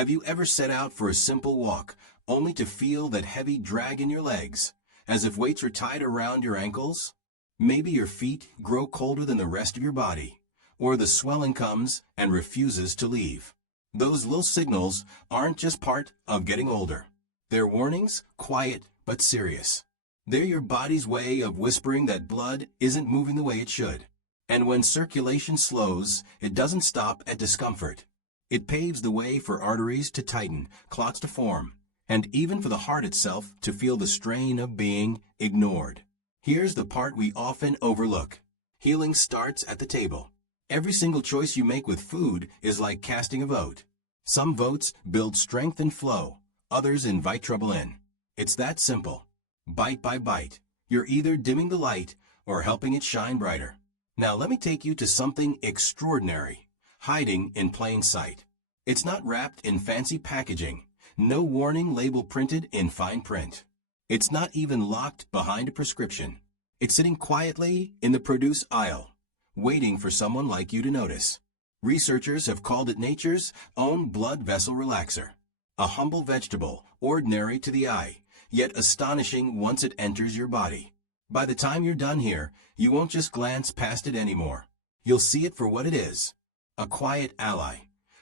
Have you ever set out for a simple walk, only to feel that heavy drag in your legs, as if weights are tied around your ankles? Maybe your feet grow colder than the rest of your body, or the swelling comes and refuses to leave. Those little signals aren't just part of getting older. They're warnings, quiet but serious. They're your body's way of whispering that blood isn't moving the way it should. And when circulation slows, it doesn't stop at discomfort. It paves the way for arteries to tighten, clots to form, and even for the heart itself to feel the strain of being ignored. Here's the part we often overlook. Healing starts at the table. Every single choice you make with food is like casting a vote. Some votes build strength and flow, others invite trouble in. It's that simple. Bite by bite, you're either dimming the light or helping it shine brighter. Now let me take you to something extraordinary, hiding in plain sight. It's not wrapped in fancy packaging, no warning label printed in fine print. It's not even locked behind a prescription. It's sitting quietly in the produce aisle, waiting for someone like you to notice. Researchers have called it nature's own blood vessel relaxer. A humble vegetable, ordinary to the eye, yet astonishing once it enters your body. By the time you're done here, you won't just glance past it anymore. You'll see it for what it is. A quiet ally,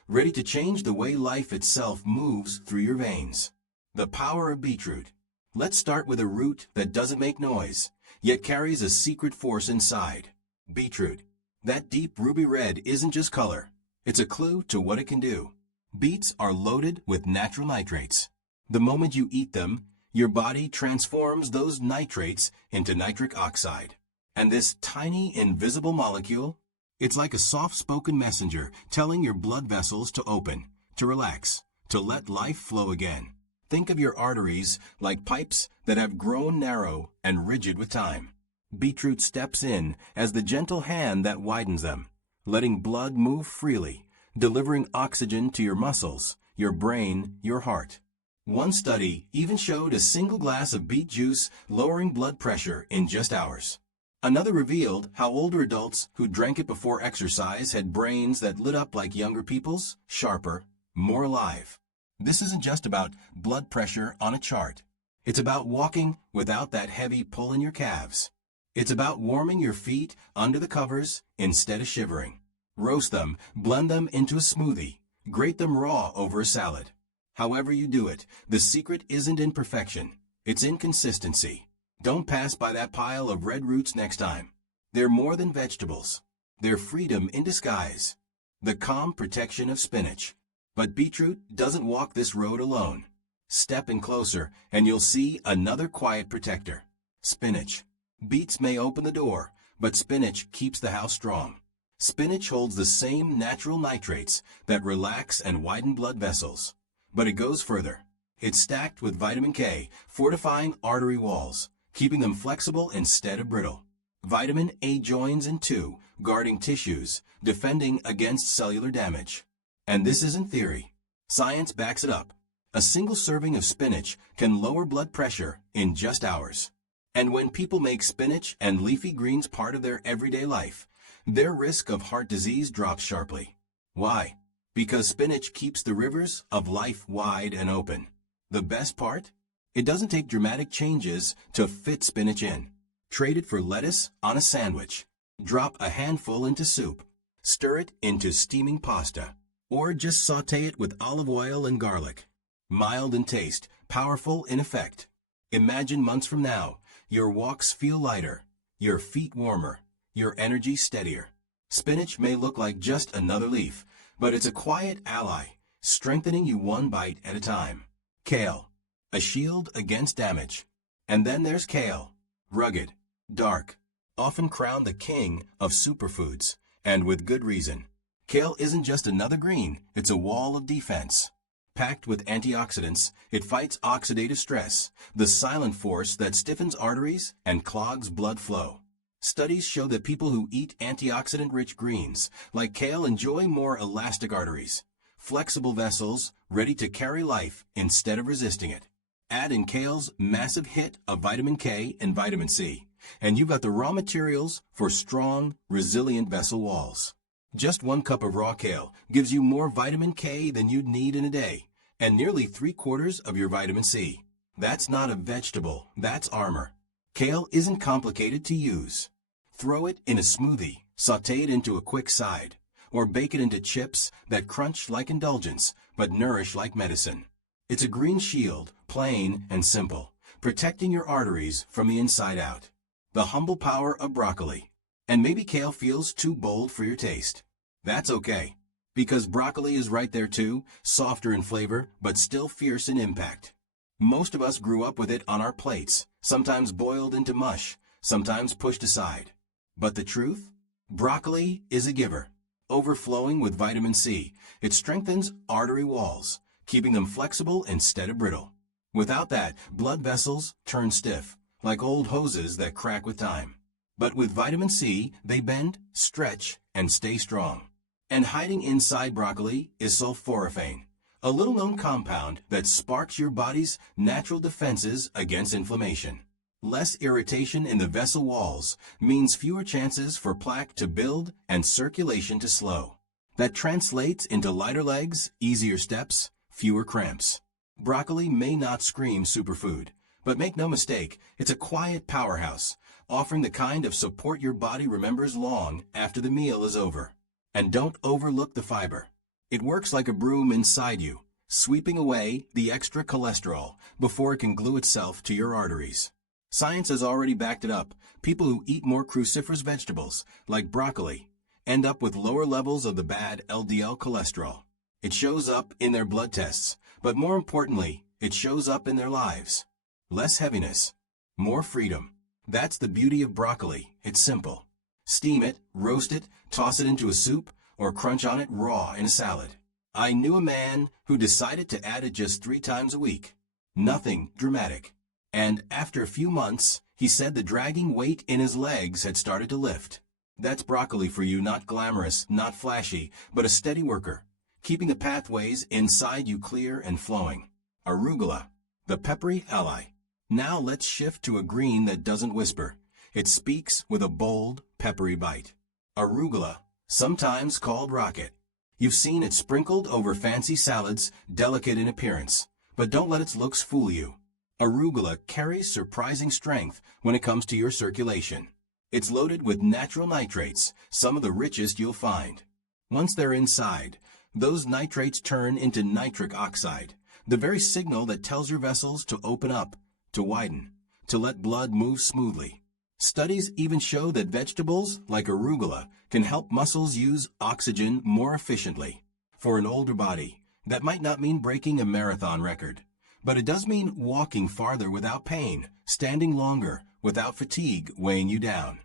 ready to change the way life itself moves through your veins. The power of beetroot. Let's start with a root that doesn't make noise, yet carries a secret force inside. Beetroot. That deep ruby red isn't just color. It's a clue to what it can do. Beets are loaded with natural nitrates. The moment you eat them, your body transforms those nitrates into nitric oxide. And this tiny, invisible molecule, it's like a soft-spoken messenger telling your blood vessels to open, to relax, to let life flow again. Think of your arteries like pipes that have grown narrow and rigid with time. Beetroot steps in as the gentle hand that widens them, letting blood move freely, delivering oxygen to your muscles, your brain, your heart. One study even showed a single glass of beet juice lowering blood pressure in just hours. Another revealed how older adults who drank it before exercise had brains that lit up like younger people's, sharper, more alive. This isn't just about blood pressure on a chart. It's about walking without that heavy pull in your calves. It's about warming your feet under the covers instead of shivering. Roast them, blend them into a smoothie, grate them raw over a salad. However you do it, the secret isn't in perfection. It's in consistency. Don't pass by that pile of red roots next time. They're more than vegetables. They're freedom in disguise. The calm protection of spinach. But beetroot doesn't walk this road alone. Step in closer and you'll see another quiet protector. Spinach. Beets may open the door, but spinach keeps the house strong. Spinach holds the same natural nitrates that relax and widen blood vessels. But it goes further. It's stacked with vitamin K, fortifying artery walls, keeping them flexible instead of brittle. Vitamin A joins in too, guarding tissues, defending against cellular damage. And this isn't theory. Science backs it up. A single serving of spinach can lower blood pressure in just hours. And when people make spinach and leafy greens part of their everyday life, their risk of heart disease drops sharply. Why? Because spinach keeps the rivers of life wide and open. The best part? It doesn't take dramatic changes to fit spinach in. Trade it for lettuce on a sandwich. Drop a handful into soup. Stir it into steaming pasta. Or just saute it with olive oil and garlic. Mild in taste, powerful in effect. Imagine months from now, your walks feel lighter, your feet warmer, your energy steadier. Spinach may look like just another leaf, but it's a quiet ally, strengthening you one bite at a time. Kale, a shield against damage. And then there's kale, rugged, dark, often crowned the king of superfoods, and with good reason. Kale isn't just another green, it's a wall of defense. Packed with antioxidants, it fights oxidative stress, the silent force that stiffens arteries and clogs blood flow. Studies show that people who eat antioxidant-rich greens, like kale, enjoy more elastic arteries, flexible vessels ready to carry life instead of resisting it. Add in kale's massive hit of vitamin K and vitamin C, and you've got the raw materials for strong, resilient vessel walls. Just 1 cup of raw kale gives you more vitamin K than you'd need in a day, and nearly 3/4 of your vitamin C. That's not a vegetable, that's armor. Kale isn't complicated to use. Throw it in a smoothie, saute it into a quick side, or bake it into chips that crunch like indulgence, but nourish like medicine. It's a green shield, plain and simple, protecting your arteries from the inside out. The humble power of broccoli. And maybe kale feels too bold for your taste. That's okay, because broccoli is right there too, softer in flavor, but still fierce in impact. Most of us grew up with it on our plates, sometimes boiled into mush, sometimes pushed aside. But the truth? Broccoli is a giver. Overflowing with vitamin C, it strengthens artery walls, keeping them flexible instead of brittle. Without that, blood vessels turn stiff, like old hoses that crack with time. But with vitamin C, they bend, stretch, and stay strong. And hiding inside broccoli is sulforaphane, a little-known compound that sparks your body's natural defenses against inflammation. Less irritation in the vessel walls means fewer chances for plaque to build and circulation to slow. That translates into lighter legs, easier steps, fewer cramps. Broccoli may not scream superfood, but make no mistake, it's a quiet powerhouse, offering the kind of support your body remembers long after the meal is over. And don't overlook the fiber. It works like a broom inside you, sweeping away the extra cholesterol before it can glue itself to your arteries. Science has already backed it up. People who eat more cruciferous vegetables, like broccoli, end up with lower levels of the bad LDL cholesterol. It shows up in their blood tests, but more importantly, it shows up in their lives. Less heaviness, more freedom. That's the beauty of broccoli. It's simple. Steam it, roast it, toss it into a soup, or crunch on it raw in a salad. I knew a man who decided to add it just 3 times a week. Nothing dramatic. And after a few months, he said the dragging weight in his legs had started to lift. That's broccoli for you, not glamorous, not flashy, but a steady worker, keeping the pathways inside you clear and flowing. Arugula, the peppery ally. Now let's shift to a green that doesn't whisper. It speaks with a bold, peppery bite. Arugula, sometimes called rocket. You've seen it sprinkled over fancy salads, delicate in appearance, but don't let its looks fool you. Arugula carries surprising strength when it comes to your circulation. It's loaded with natural nitrates, some of the richest you'll find. Once they're inside, those nitrates turn into nitric oxide, the very signal that tells your vessels to open up, to widen, to let blood move smoothly. Studies even show that vegetables like arugula can help muscles use oxygen more efficiently. For an older body, that might not mean breaking a marathon record, but it does mean walking farther without pain, standing longer without fatigue weighing you down.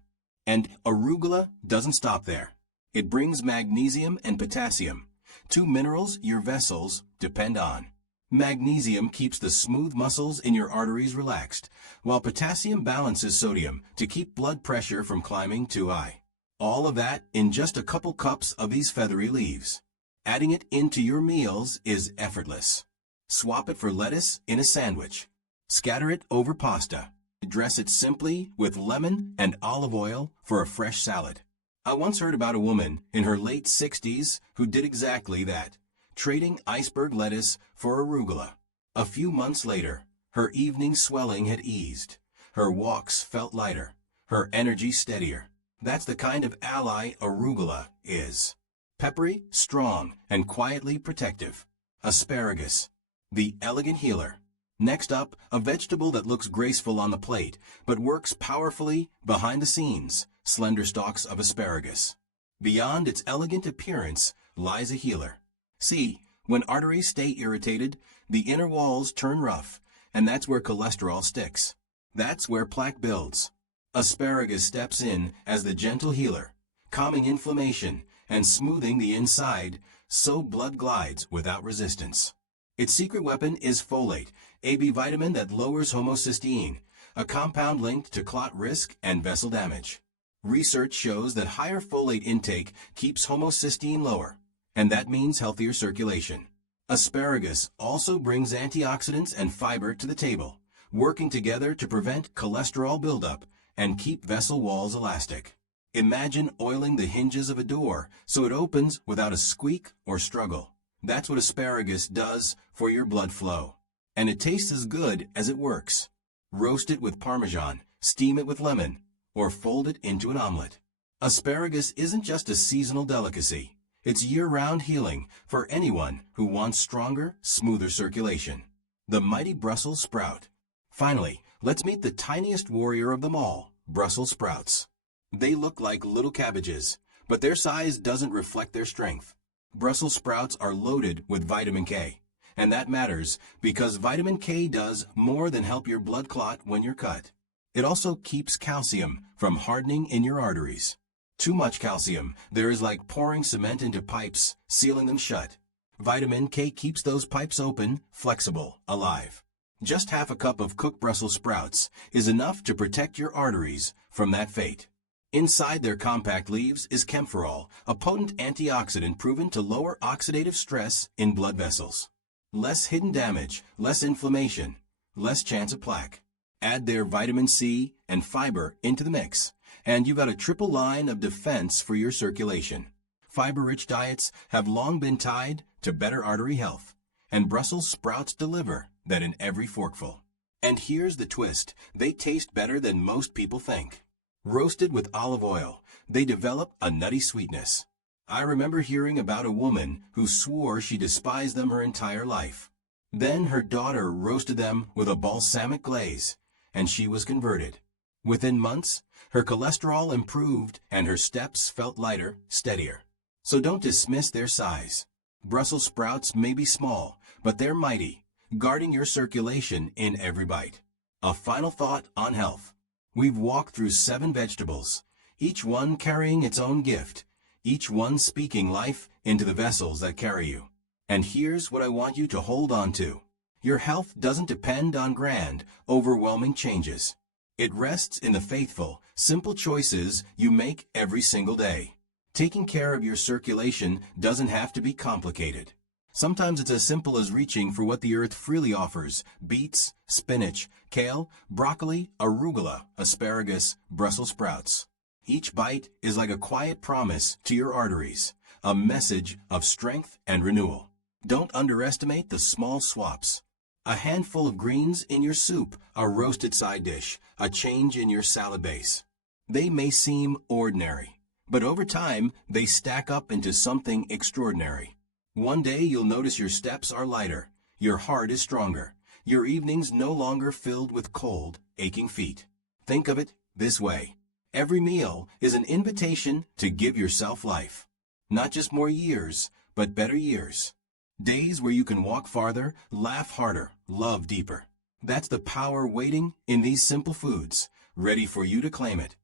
And arugula doesn't stop there. It brings magnesium and potassium, 2 minerals your vessels depend on. Magnesium keeps the smooth muscles in your arteries relaxed, while potassium balances sodium to keep blood pressure from climbing too high. All of that in just a couple cups of these feathery leaves. Adding it into your meals is effortless. Swap it for lettuce in a sandwich. Scatter it over pasta. Dress it simply with lemon and olive oil for a fresh salad. I once heard about a woman in her late 60s who did exactly that, trading iceberg lettuce for arugula. A few months later, her evening swelling had eased. Her walks felt lighter, her energy steadier. That's the kind of ally arugula is. Peppery, strong, and quietly protective. Asparagus, the elegant healer. Next up, a vegetable that looks graceful on the plate, but works powerfully behind the scenes, slender stalks of asparagus. Beyond its elegant appearance lies a healer. See, when arteries stay irritated, the inner walls turn rough, and that's where cholesterol sticks. That's where plaque builds. Asparagus steps in as the gentle healer, calming inflammation and smoothing the inside so blood glides without resistance. Its secret weapon is folate, a B vitamin that lowers homocysteine, a compound linked to clot risk and vessel damage. Research shows that higher folate intake keeps homocysteine lower, and that means healthier circulation. Asparagus also brings antioxidants and fiber to the table, working together to prevent cholesterol buildup and keep vessel walls elastic. Imagine oiling the hinges of a door so it opens without a squeak or struggle. That's what asparagus does for your blood flow. And it tastes as good as it works. Roast it with Parmesan, steam it with lemon, or fold it into an omelet. Asparagus isn't just a seasonal delicacy. It's year-round healing for anyone who wants stronger, smoother circulation. The mighty Brussels sprout. Finally, let's meet the tiniest warrior of them all, Brussels sprouts. They look like little cabbages, but their size doesn't reflect their strength. Brussels sprouts are loaded with vitamin K, and that matters because vitamin K does more than help your blood clot when you're cut. It also keeps calcium from hardening in your arteries. Too much calcium, there is like pouring cement into pipes, sealing them shut. Vitamin K keeps those pipes open, flexible, alive. Just half a cup of cooked Brussels sprouts is enough to protect your arteries from that fate. Inside their compact leaves is camphorol, a potent antioxidant proven to lower oxidative stress in blood vessels. Less hidden damage, less inflammation, less chance of plaque. Add their vitamin C and fiber into the mix, and you've got a triple line of defense for your circulation. Fiber-rich diets have long been tied to better artery health, and Brussels sprouts deliver that in every forkful. And here's the twist, they taste better than most people think. Roasted with olive oil, they develop a nutty sweetness. I remember hearing about a woman who swore she despised them her entire life. Then her daughter roasted them with a balsamic glaze, and she was converted. Within months, her cholesterol improved and her steps felt lighter, steadier. So don't dismiss their size. Brussels sprouts may be small, but they're mighty, guarding your circulation in every bite. A final thought on health. We've walked through 7 vegetables, each one carrying its own gift, each one speaking life into the vessels that carry you. And here's what I want you to hold on to. Your health doesn't depend on grand, overwhelming changes. It rests in the faithful, simple choices you make every single day. Taking care of your circulation doesn't have to be complicated. Sometimes it's as simple as reaching for what the earth freely offers: beets, spinach, kale, broccoli, arugula, asparagus, Brussels sprouts. Each bite is like a quiet promise to your arteries, a message of strength and renewal. Don't underestimate the small swaps. A handful of greens in your soup, a roasted side dish, a change in your salad base. They may seem ordinary, but over time they stack up into something extraordinary. One day you'll notice your steps are lighter, your heart is stronger, your evenings no longer filled with cold, aching feet. Think of it this way. Every meal is an invitation to give yourself life. Not just more years, but better years. Days where you can walk farther, laugh harder, love deeper. That's the power waiting in these simple foods, ready for you to claim it.